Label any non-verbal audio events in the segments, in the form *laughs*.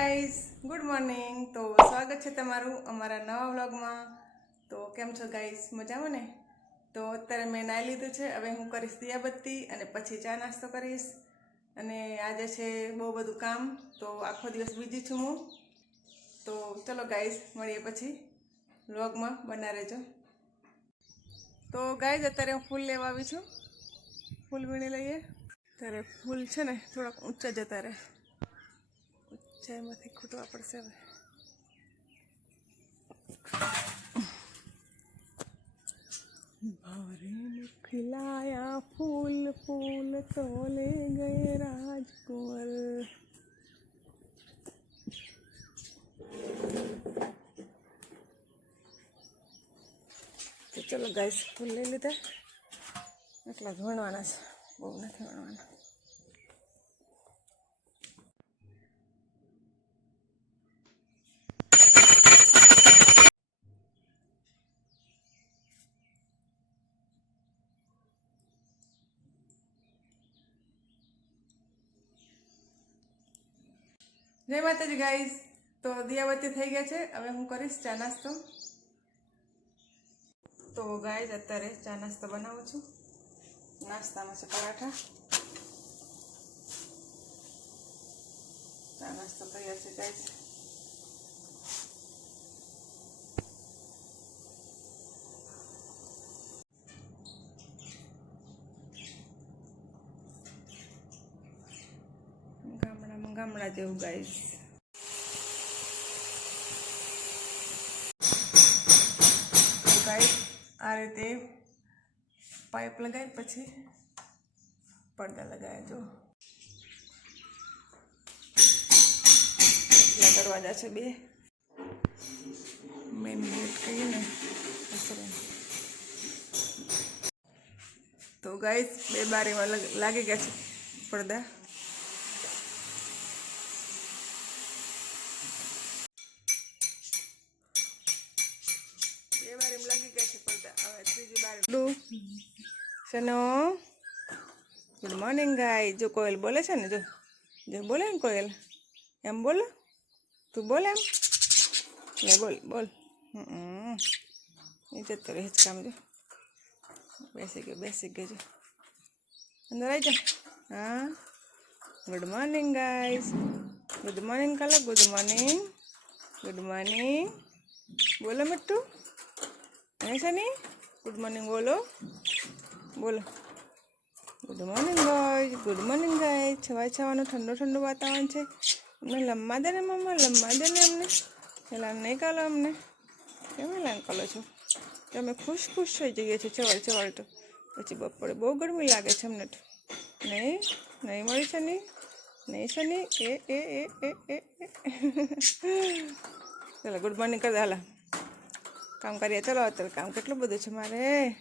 Guys good morning તો સ્વાગત છે તમારું અમારા નવા વ્લોગમાં. તો કેમ છો ગાઈઝ મજામાં ને? તો અત્યારે મેં નાહી લીધું છે, હવે હું કરીશ દિયાબત્તી અને પછી ચા નાસ્તો કરીશ. અને આજે છે બહુ બધું કામ, તો આખો દિવસ બીજી છું હું. તો ચલો ગાઈઝ મળીએ પછી વ્લોગમાં. બના રહેજો. તો ગાઈઝ અત્યારે હું ફૂલ લેવા આવી છું. ફૂલ વીણી લઈએ. ત્યારે ફૂલ છે ને, થોડાક ઊંચા જતા રહે. ઊંચાઈમાંથી ખૂટવા પડશે હવે ભરીને ખિલાયા ફૂલ ફૂલ તો લે ગયે રાજકુંવર તો ચલો ગાઈસ ફૂલ લઈ લીધા એટલા જ વણવાના છે બહુ નથી વણવાના જય માતાજી ગાઈઝ તો દિયાબત્તી થઈ ગયા છે. હવે હું કરીશ ચા નાસ્તો. તો ગાઈઝ અત્યારે ચા નાસ્તો બનાવું છું. નાસ્તામાં છે પરાઠા. ચા નાસ્તો તૈયાર છે ગાઈઝ ગામડા જેવું ગાઈશ તો ગાઈઝ આ રીતે પાઇપ લગાવી પછી પડદા લગાવ્યા જો. દરવાજા છે બે. મેન ગેટ કહીએ ને તો ગાઈઝ બે બારીમાં લગ- લાગી ગયા છે પડદા. બારી ગુડ મોર્નિંગ ગાય જો કોયલ બોલે છે ને, જો જો બોલે ને કોયલ? એમ બોલો? તું બોલ એમ? લે, બોલ બોલ. હમ. એ જતો રહે કામ જો બેસી ગયો બેસી ગયો, જો. અંદર આવી જા. હા. Good morning guys good morning કાલે. ગુડ મોર્નિંગ ગુડ મોર્નિંગ બોલો, Mittu. Hey Sunny good morning બોલો બોલો. Good morning guys good morning guys છવાય છવાનું ઠંડુ ઠંડુ વાતાવરણ છે. અમને લંબા દે ને મમ્મા લંબા દે ને અમને? પેલા નહીં કાલો અમને. કેમ એલાન કાલો છો? તમે ખુશ ખુશ થઈ જઈએ છીએ ચવાળ ચવાળ તો. પછી બપોરે બહુ ગરમી લાગે છે અમને તો. નહીં નહીં મળી છે નહીં નહીં છે નહીં એ એ એ એ એ એ. *laughs* ચાલો ગુડ મોર્નિંગ કરી દે, હાલા. કામ કરીએ. ચલો અત્યારે કામ કેટલું બધું છે મારે?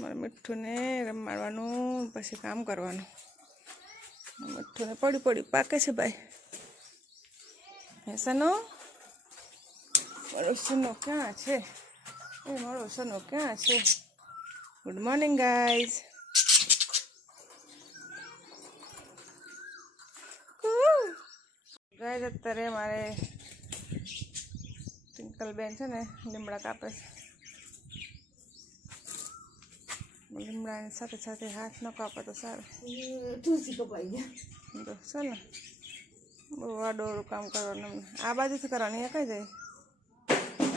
મારે મીઠુંને રમાડવાનું, પછી કામ કરવાનું. મીઠુંને પડી પડી પાકે છે ભાઈ. હે સનો મારો સનો ક્યાં છે? એ મારો સનો ક્યાં છે? Good morning guys. ગાય અત્યારે મારે ટ્વિંકલબેન છે ને લીમડા કાપે છે લીમડાની સાથે સાથે હાથ ન કાપે તો સારું તુલસી કપાઈ ગયા તો ચાલ ને બહુ આડોરું કામ કરવાનું એમને. આ બાજુથી કરવાની એ કઈ જાય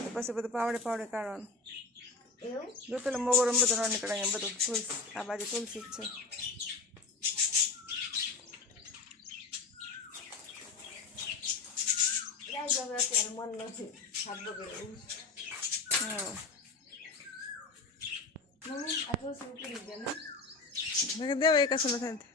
તો પછી બધું પાવડે પાવડે કાઢવાનું એવું જો પેલો મોગરો બધું ન નીકળે અહીંયા બધું તુલસી આ બાજુ તુલસી જ છે અત્યારે મન નથી હાથ બગડે એવું હા મમ્મી આ તુલસી ઉકળી ગયા ને મેં કીધું દેવા એક અસર નથી તો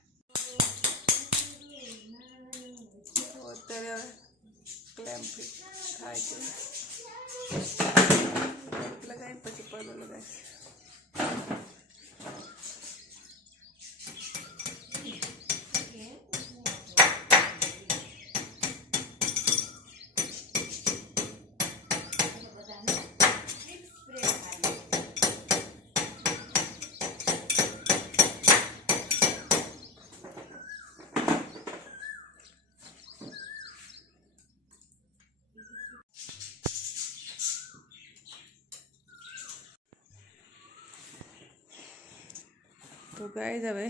તો ગાય જ હવે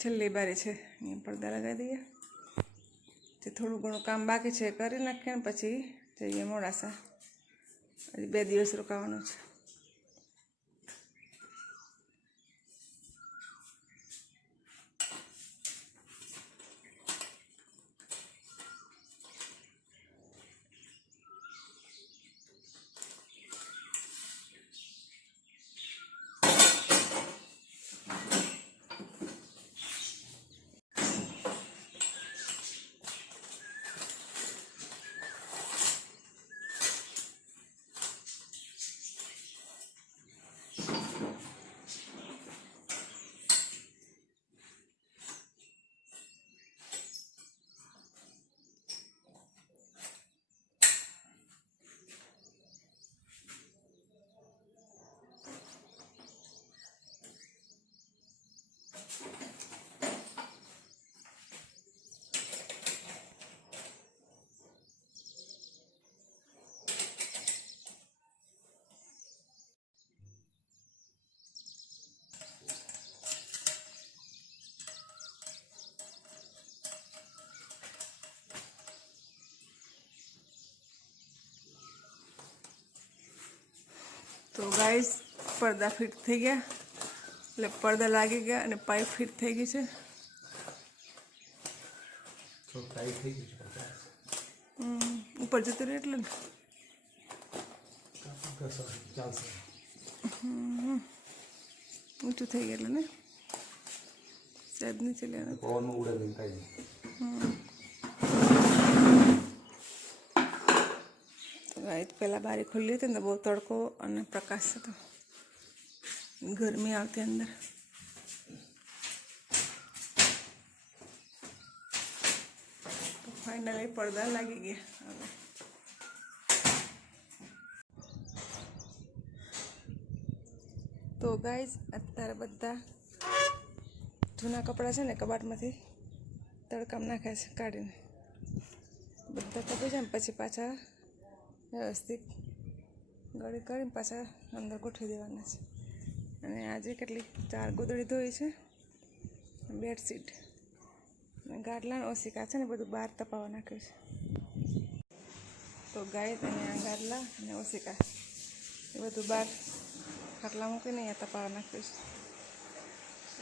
છેલ્લી બારી છે. અહીંયા પડદા લગાવી દઈએ. જે થોડું ઘણું કામ બાકી છે કરી નાખીએ ને પછી જઈએ મોડાસા. હજી બે દિવસ રોકાવાનું છે. તો ગાઈસ પડદા ફિટ થઈ ગયા. એટલે પડદા લાગી ગયા અને પાઇપ ફિટ થઈ ગઈ છે. ઉપર જતું રહે એટલે ઊંચું થઈ ગયું એટલે ને? સાહેબ નીચે લેવાનું પવનમાં ઉડે નહીં કાંઈ નહીં. તો પહેલાં બારી ખુલ્લી હતી ને બહુ તડકો અને પ્રકાશ હતો. ગરમી આવતી અંદર. તો ફાઇનલી પડદા લાગી ગયા. હવે. તો ગાઈઝ અત્યારે બધા જૂના કપડાં છે ને કબાટમાંથી તડકામાં નાખ્યા છે કાઢીને. બધા તપી જાય પછી પાછા વ્યવસ્થિત ગળી કરીને પાછા અંદર ગોઠવી દેવાના છે. અને આજે કેટલી ચાર ગોદડી ધોઈ છે. બેડશીટ અને ગાડલા ઓશિકા છે ને બધું બહાર તપાવવા નાખ્યું છે. તો ગાય અહીંયા ગાડલા અને ઓશિકા એ બધું બહાર ખાટલા મૂકીને અહીંયા તપાવવા નાખ્યું છે.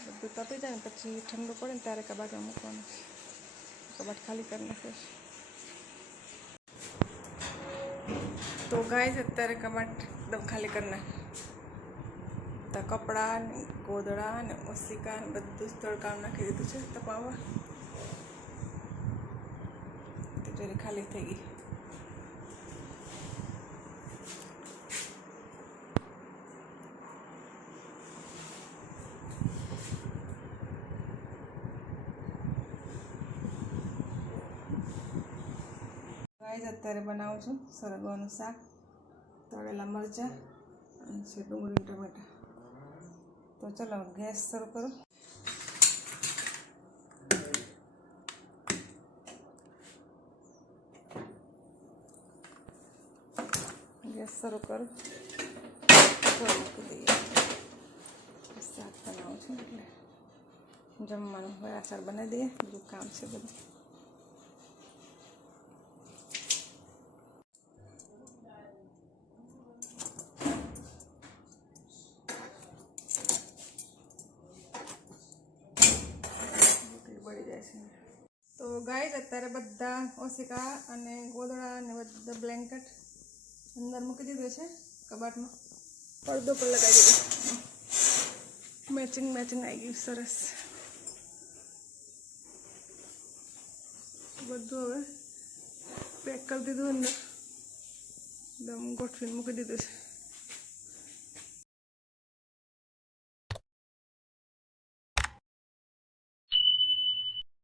બધું તપી જાય ને પછી ઠંડુ પડે ને ત્યારે કબાટમાં મૂકવાનું કબાટ ખાલી કરી નાખ્યું તો ગાય અત્યારે કબાટ એકદમ ખાલી કરી નાખ તો કપડાં ને ગોદડા ને ઓસિકા ને બધું જ કામ નાખી દીધું છે, તપાવવા. તિજોરી ખાલી થઈ ગઈ. ગાય અત્યારે બનાવું છું. સરગવાનું શાક, તળેલા મરચાં અને છે ડુંગળી ટમેટા. તો ચલો ગેસ શરૂ કરો. ગેસ શરૂ કરો. શાક બનાવું છું એટલે જમવાનું હવે આચાર બનાવી દઈએ. બધું કામ છે બધું રોટલી બળી જાય છે તો ગાઈસ અત્યારે બધા ઓશિકા અને ગોદડા અને બધા બ્લેન્કેટ અંદર મૂકી દીધું છે કબાટમાં. પડદો પર લગાવી દીધો. મેચિંગ મેચિંગ આવી ગયું સરસ. બધું હવે પેક કરી દીધું અંદર. દમ ગોઠવીને મૂકી દીધું છે.